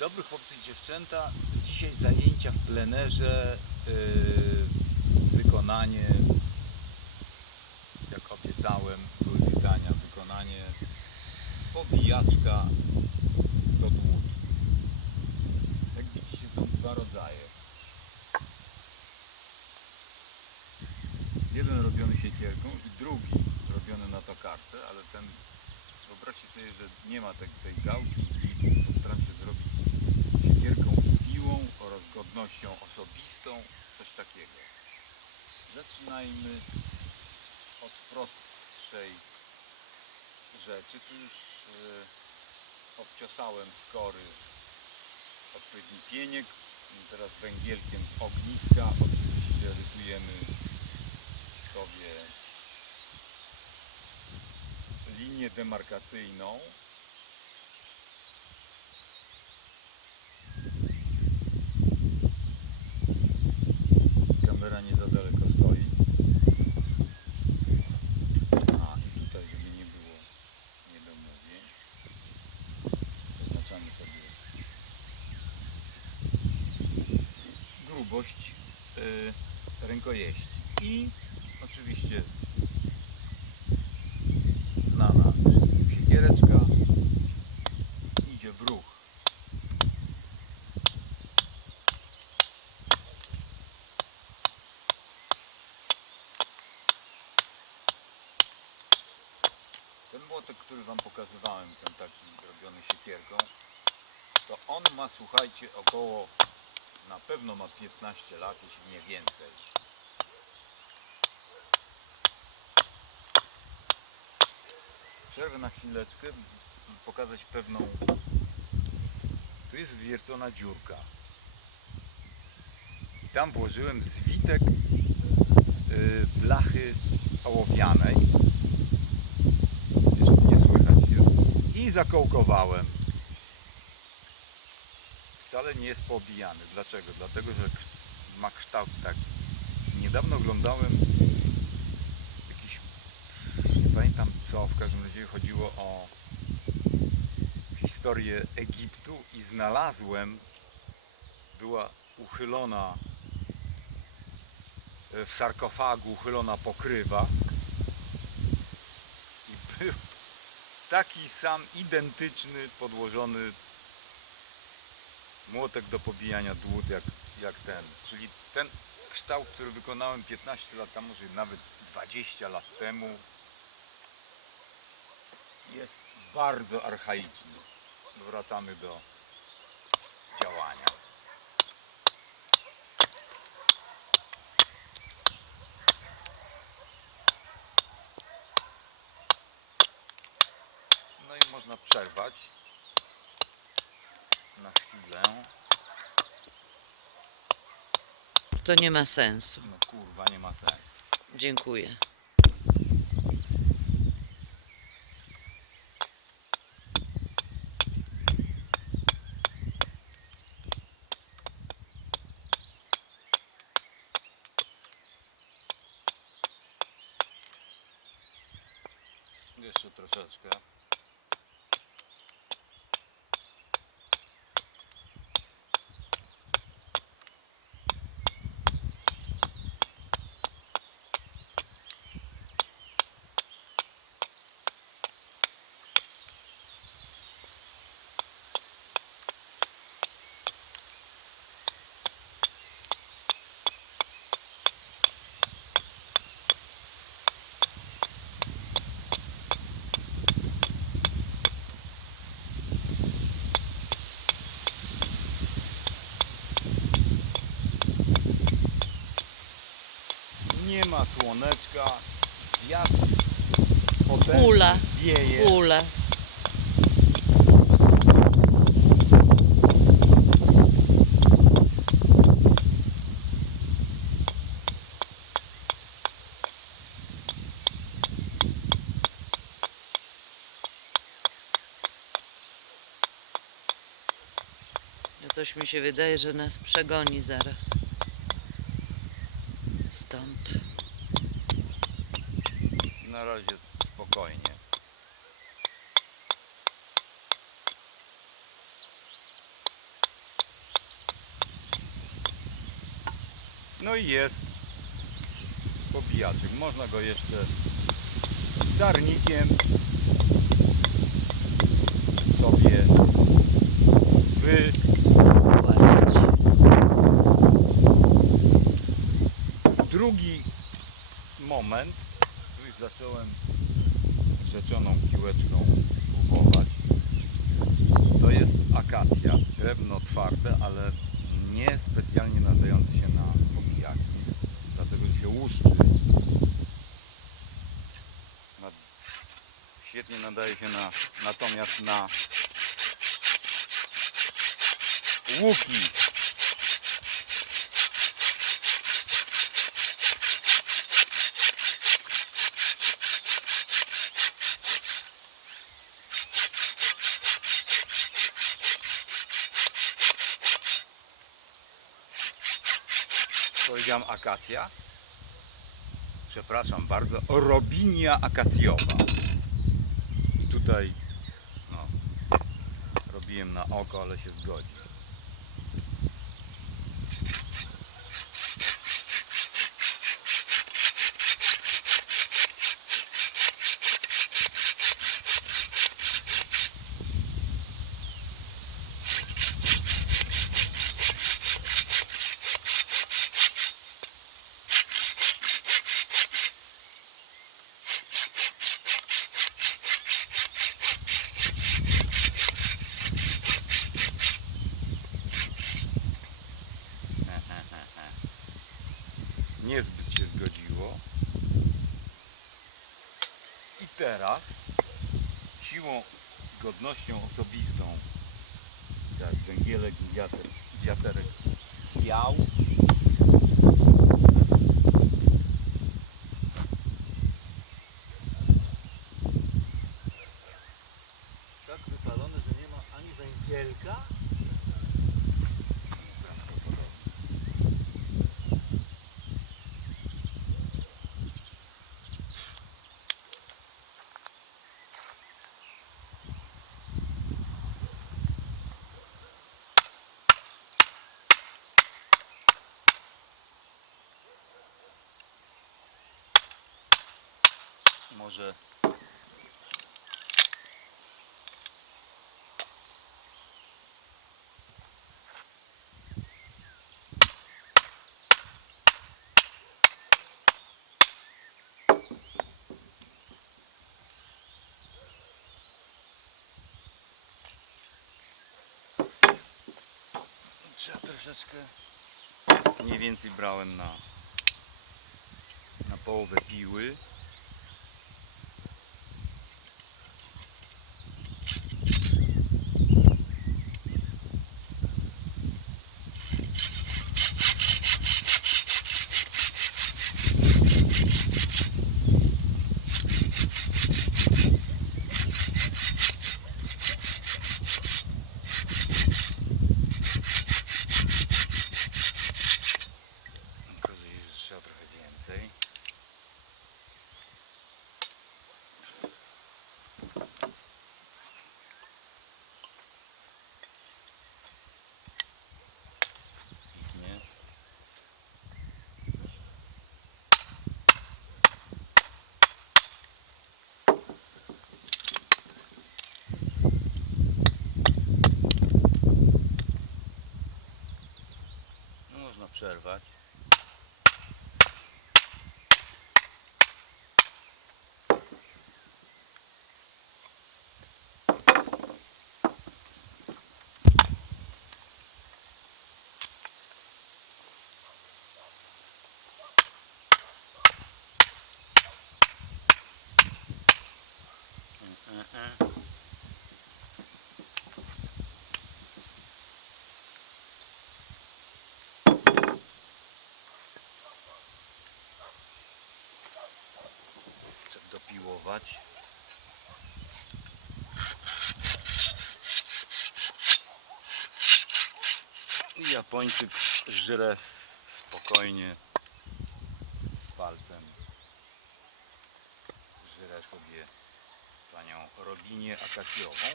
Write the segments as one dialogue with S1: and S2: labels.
S1: dobry chłopcy i dziewczęta. Dzisiaj zajęcia w plenerze, yy, wykonanie, jak obiecałem, były pytania, wykonanie pobijaczka do dłut. Jak widzicie są dwa rodzaje. Jeden robiony siekierką i drugi robiony na tokarce, ale ten wyobraźcie sobie, że nie ma tej, tej gałki i postaram się zrobić siekierką i piłą oraz godnością osobistą, coś takiego. Zaczynajmy od prostszej rzeczy. Tu już e, obciosałem skory odpowiedni pieniek. Teraz węgielkiem z ogniska oczywiście rysujemy sobie linię demarkacyjną. Grubość y, rękojeści. I oczywiście znana wszystkim siekiereczka idzie w ruch. Ten młotek, który Wam pokazywałem, ten taki robiony siekierką, to on ma, słuchajcie, około, na pewno ma 15 lat, jeśli nie więcej. Przerwę na chwileczkę, pokazać pewną... Tu jest wywiercona dziurka. I tam włożyłem zwitek y, blachy ołowianej. Jeszcze nie słychać jest. I zakołkowałem. Wcale nie jest poobijany. Dlaczego? Dlatego, że ma kształt taki. Niedawno oglądałem jakiś nie pamiętam co, w każdym razie chodziło o historię Egiptu i znalazłem, była uchylona e, w sarkofagu, uchylona pokrywa i był taki sam, identyczny, podłożony młotek do pobijania dłut jak, jak ten. Czyli ten kształt, który wykonałem 15 lat temu, czy nawet 20 lat temu, jest bardzo archaiczny. Wracamy do działania. No i można przerwać na chwilę.
S2: To nie ma sensu.
S1: No kurwa, nie ma sensu.
S2: Dziękuję.
S1: Jeszcze troszeczkę. Nie ma słoneczka. Wiatr potężny
S2: Hula.
S1: wieje.
S2: Ule. Coś mi się wydaje, że nas przegoni zaraz. Stąd
S1: na razie spokojnie. No i jest pobijaczek. Można go jeszcze darnikiem sobie wy... zacząłem rzeczoną piłeczką próbować. To jest akacja, drewno twarde, ale nie specjalnie nadające się na pobijaki, dlatego że się łuszczy. Świetnie nadaje się na, natomiast na łuki powiedziałem akacja. Przepraszam bardzo, robinia akacjowa. I tutaj no, robiłem na oko, ale się zgodzi. Siłą, godnością osobistą, tak, węgielek i wiater, wiaterek zwiał. Może. Trzeba troszeczkę mniej więcej brałem na na połowę piły Okazuje się, że trzeba trochę więcej. Piknie. No, można przerwać. I Japończyk żre spokojnie z palcem. Żre sobie panią Robinię akacjową,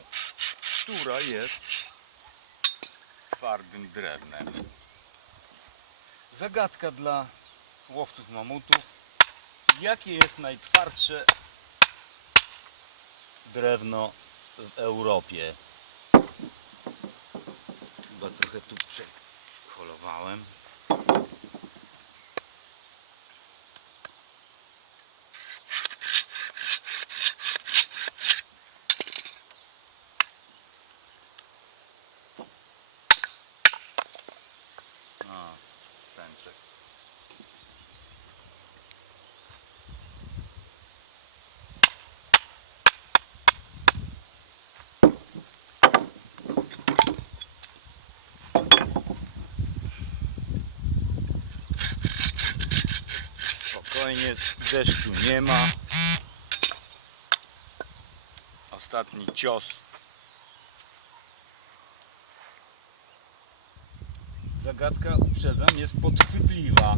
S1: która jest twardym drewnem. Zagadka dla łowców mamutów. Jakie jest najtwardsze drewno w Europie? Chyba trochę tu przeholowałem. Spokojnie, deszczu nie ma. Ostatni cios. Zagadka, uprzedzam, jest podchwytliwa.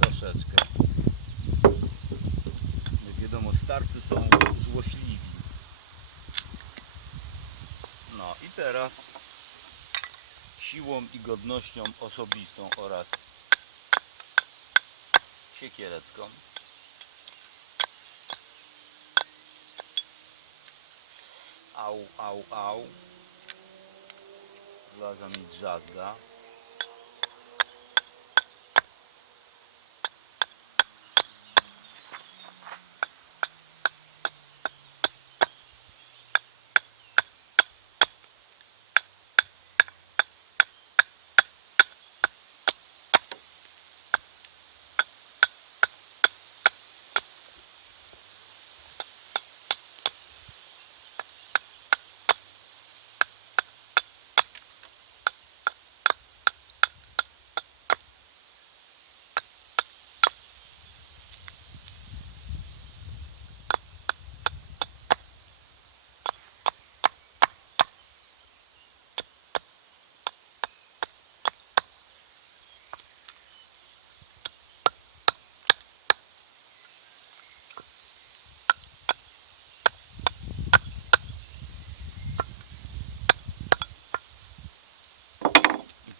S1: Troszeczkę. Jak wiadomo, starcy są złośliwi. No i teraz siłą i godnością osobistą oraz siekierecką. Au, au, au. Wlaza mi drzazga.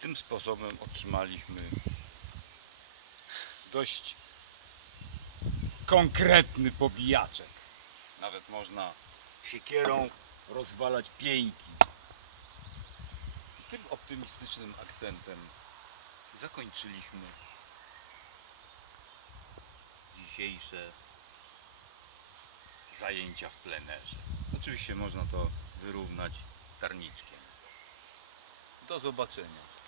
S1: I tym sposobem otrzymaliśmy dość konkretny pobijaczek. Nawet można siekierą rozwalać pieńki. Tym optymistycznym akcentem zakończyliśmy dzisiejsze zajęcia w plenerze. Oczywiście można to wyrównać tarniczkiem. Do zobaczenia.